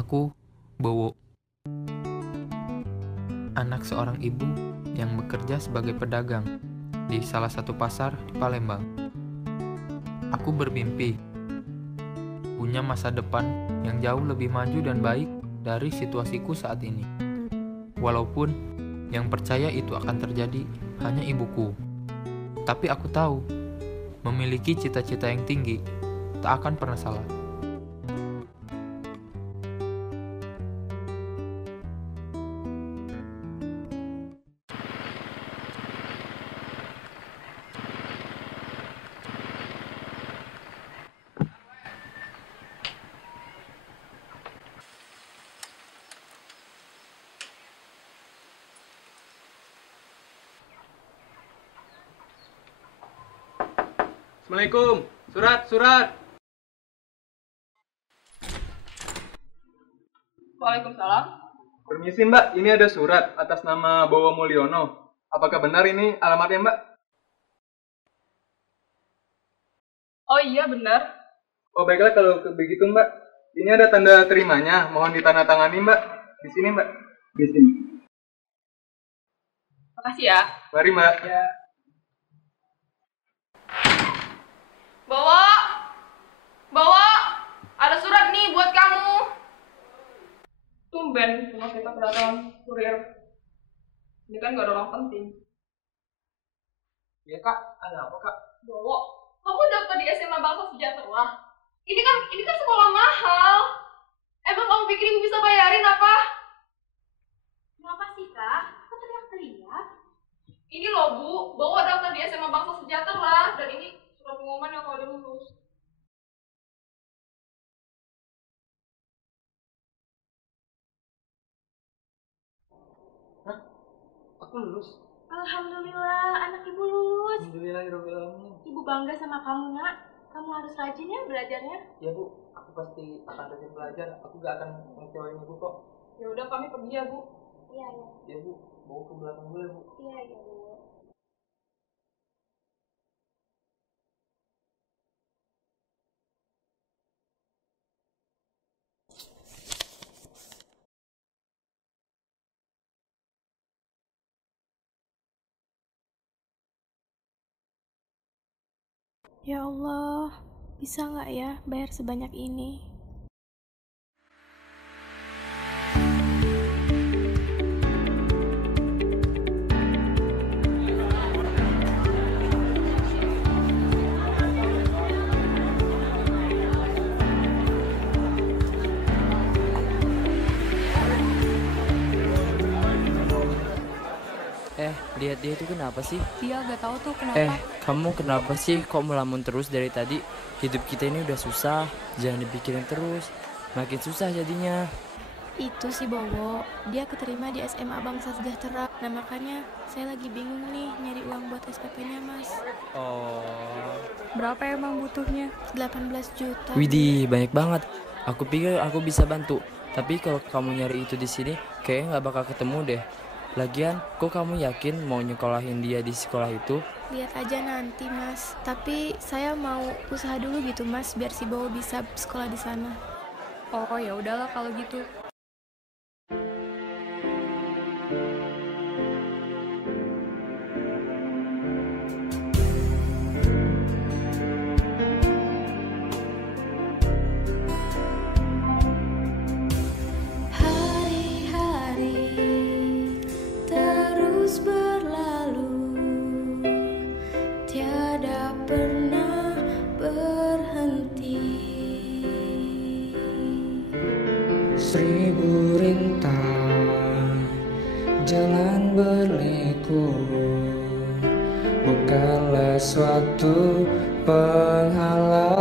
Aku Bowo, anak seorang ibu yang bekerja sebagai pedagang di salah satu pasar di Palembang. Aku bermimpi punya masa depan yang jauh lebih maju dan baik dari situasiku saat ini. Walaupun yang percaya itu akan terjadi hanya ibuku. Tapi aku tahu, memiliki cita-cita yang tinggi tak akan pernah salah. Assalamualaikum. Surat. Waalaikumsalam. Permisi Mbak, ini ada surat atas nama Bowo Mulyono. Apakah benar ini alamatnya Mbak? Oh iya benar. Oh baiklah kalau begitu Mbak. Ini ada tanda terimanya, mohon ditandatangani Mbak. Di sini Mbak. Di sini. Makasih ya. Mari Mbak. Ya. Bawa, ada surat nih buat kamu. Tumben rumah kita kedatangan kurir. Ini kan gak ada orang penting. Iya Kak, ada apa Kak? Bawa, kamu daftar di SMA Bangsa Sejahtera. Ini kan sekolah mahal. Emang kamu pikir ibu bisa bayarin apa? Kenapa sih kak? Kok teriak-teriak? Ini loh Bu, bawa daftar di SMA Bangsa Sejahtera. Dan ini surat pengumuman yang kalau dia lulus. Aku lulus. Alhamdulillah, anak ibu lulus. Alhamdulillahirobbilalamin. Ibu bangga sama kamu nak. Kamu harus rajin ya belajarnya. Ya Bu, aku pasti akan rajin belajar. Aku gak akan mengecewain Ibu kok. Ya udah kami pergi ya Bu. Iya. Ya Bu, bawa ke belakang dulu ya Bu. Iya bu. Ya Allah, bisa nggak ya bayar sebanyak ini? Lihat dia itu kenapa sih? Dia gak tahu tuh kenapa. Kamu kenapa sih kok melamun terus dari tadi? Hidup kita ini udah susah, jangan dipikirin terus. Makin susah jadinya. Itu si Bowo, dia keterima di SMA Bangsa Sejahtera. Nah makanya saya lagi bingung nih nyari uang buat SPP-nya mas. Oh. Berapa emang butuhnya? 18 juta. Widih, banyak banget. Aku pikir aku bisa bantu. Tapi kalau kamu nyari itu di sini, kayaknya nggak bakal ketemu deh. Lagian, kok kamu yakin mau nyekolahin dia di sekolah itu? Lihat aja nanti mas. Tapi saya mau usaha dulu gitu mas, biar si Bowo bisa sekolah di sana. Oh ya udahlah kalau gitu. Seribu rintang jalan berliku bukanlah suatu penghalang.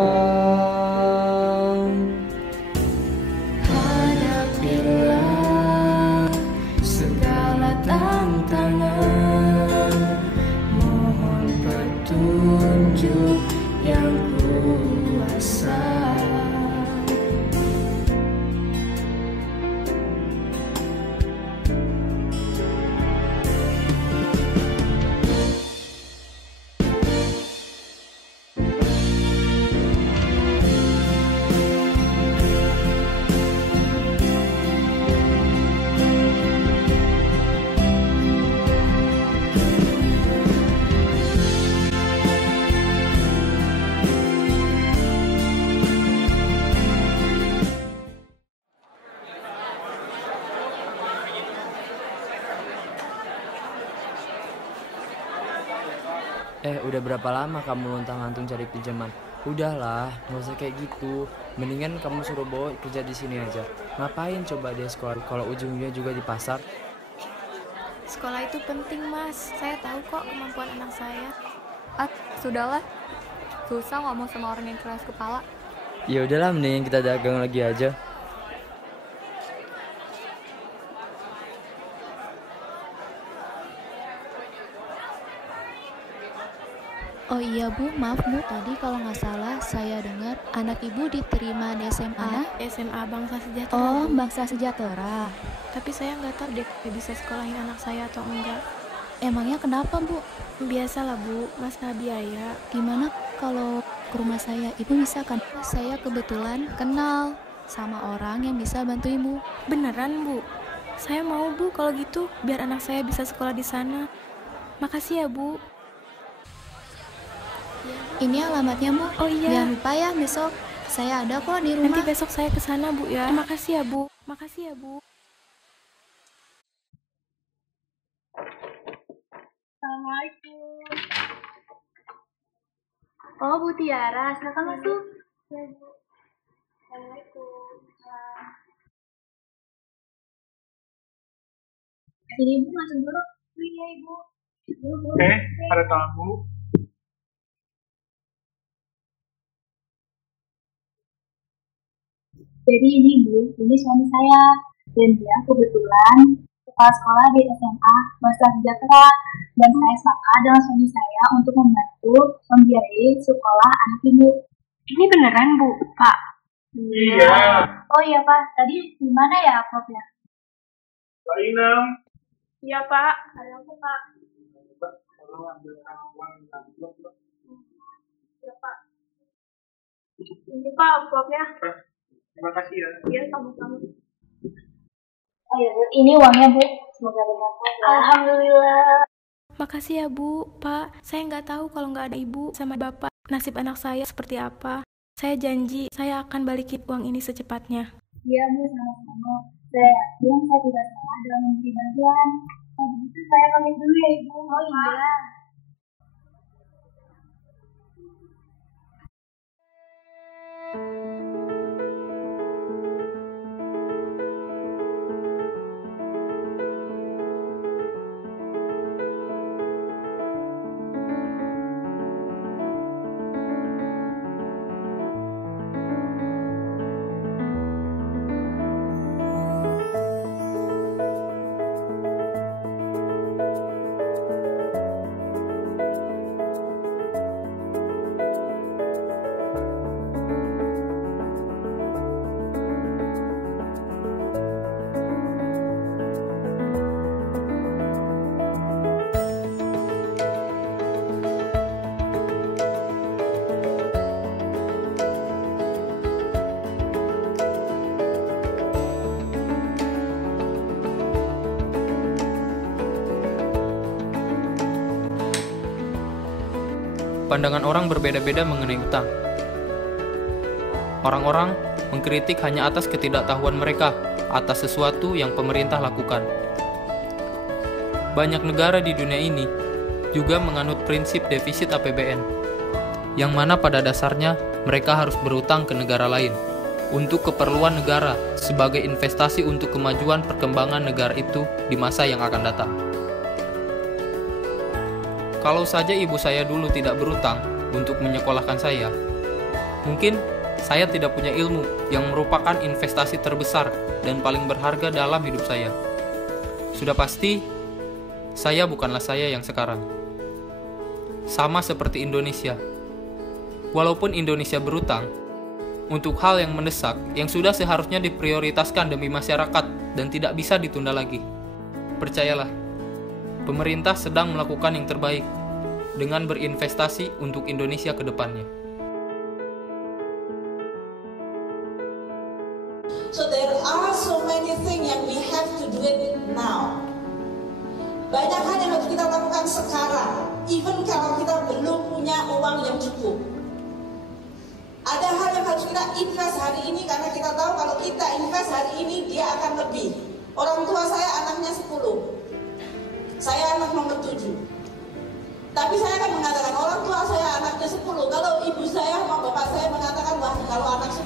Hadapilah segala tantangan, mohon petunjuk yang kuasa. Udah berapa lama kamu lontang-lantung cari pinjaman? Udahlah, nggak usah kayak gitu. Mendingan kamu suruh Bowo kerja di sini aja. Ngapain coba dia sekolah kalau ujungnya juga di pasar? Sekolah itu penting, Mas. Saya tahu kok kemampuan anak saya. Sudahlah. Susah ngomong sama orang yang keras kepala. Ya udahlah, mendingan kita dagang lagi aja. Oh iya Bu, maaf Bu, tadi kalau nggak salah saya dengar anak Ibu diterima di SMA. SMA Bangsa Sejahtera. Oh, Bu. Bangsa Sejahtera. Tapi saya nggak tahu deh bisa sekolahin anak saya atau enggak. Emangnya kenapa Bu? Biasalah Bu, masalah biaya. Gimana kalau ke rumah saya? Ibu bisa kan? Saya kebetulan kenal sama orang yang bisa bantu Ibu. Beneran Bu? Saya mau Bu kalau gitu, biar anak saya bisa sekolah di sana. Makasih ya Bu. Ini alamatnya Bu. Oh iya. Jangan lupa ya besok saya ada kok di rumah. Nanti besok saya ke sana Bu ya. Terima kasih ya Bu. Makasih ya Bu. Assalamualaikum. Oh Bu Tiara, silakan masuk. Ya, Bu. Assalamualaikum. Sini Ibu masuk dulu. Iya Ibu. Ada tamu. Jadi ini Bu, ini suami saya dan dia kebetulan kepala sekolah di SMA Bangsa Sejahtera dan saya sepakat dengan suami saya untuk membantu membiayai sekolah anak Ibu. Ini beneran Bu, Pak? Iya. Oh iya Pak, tadi gimana ya amplopnya? Pak Inam. Iya Pak. Ada apa Pak? Tolong ambilkan uang amplop. Iya Pak. Ini Pak amplopnya. Terima kasih ya. Iya sama-sama. Oh iya Bu, ini uangnya Bu. Semoga bermanfaat. Alhamdulillah. Makasih ya Bu, Pak. Saya nggak tahu kalau nggak ada Ibu sama Bapak, nasib anak saya seperti apa. Saya janji, saya akan balikin uang ini secepatnya. Iya Bu, sama-sama. Saya yakin saya tidak salah dalam memberi bantuan. Kalau begitu saya pamit dulu ya Ibu. Oh iya. Pandangan orang berbeda-beda mengenai utang. Orang-orang mengkritik hanya atas ketidaktahuan mereka atas sesuatu yang pemerintah lakukan. Banyak negara di dunia ini juga menganut prinsip defisit APBN, yang mana pada dasarnya mereka harus berutang ke negara lain untuk keperluan negara sebagai investasi untuk kemajuan perkembangan negara itu di masa yang akan datang. Kalau saja ibu saya dulu tidak berutang untuk menyekolahkan saya, mungkin saya tidak punya ilmu yang merupakan investasi terbesar dan paling berharga dalam hidup saya. Sudah pasti, saya bukanlah saya yang sekarang. Sama seperti Indonesia. Walaupun Indonesia berutang, untuk hal yang mendesak yang sudah seharusnya diprioritaskan demi masyarakat dan tidak bisa ditunda lagi. Percayalah, pemerintah sedang melakukan yang terbaik dengan berinvestasi untuk Indonesia ke depannya. So there are so many things yang we have to do it now. Banyak hal yang harus kita lakukan sekarang, even kalau kita belum punya uang yang cukup. Ada hal yang harus kita invest hari ini karena kita tahu kalau kita invest hari ini dia akan lebih. Orang tua saya anaknya 10. Saya anak nomor 7. Tapi saya akan mengatakan orang tua saya anaknya 10. Kalau ibu saya sama bapak saya mengatakan, wah kalau anak 10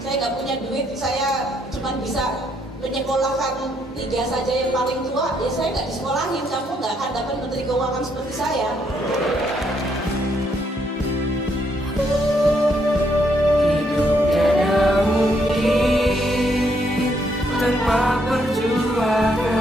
saya nggak punya duit, saya cuma bisa menyekolahkan 3 saja yang paling tua, ya saya nggak disekolahin, kamu nggak akan dapat menteri keuangan seperti saya. Hidup tiada mungkin tanpa perjuangan.